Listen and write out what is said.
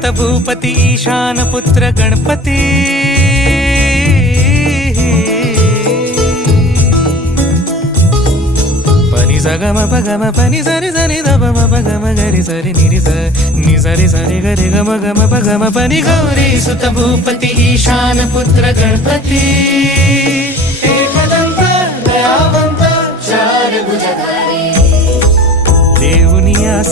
सुत भूपती ईशान पुत्र गणपती पनि सगम पगम पनि सरि सरि ध प म गम गरि सरि नि सरि सरि गरि गम गम पगम पनि गौरी सुत भूपती ईशान पुत्र गणपती एकदंत दयावंत चार भुजधारी देवनिया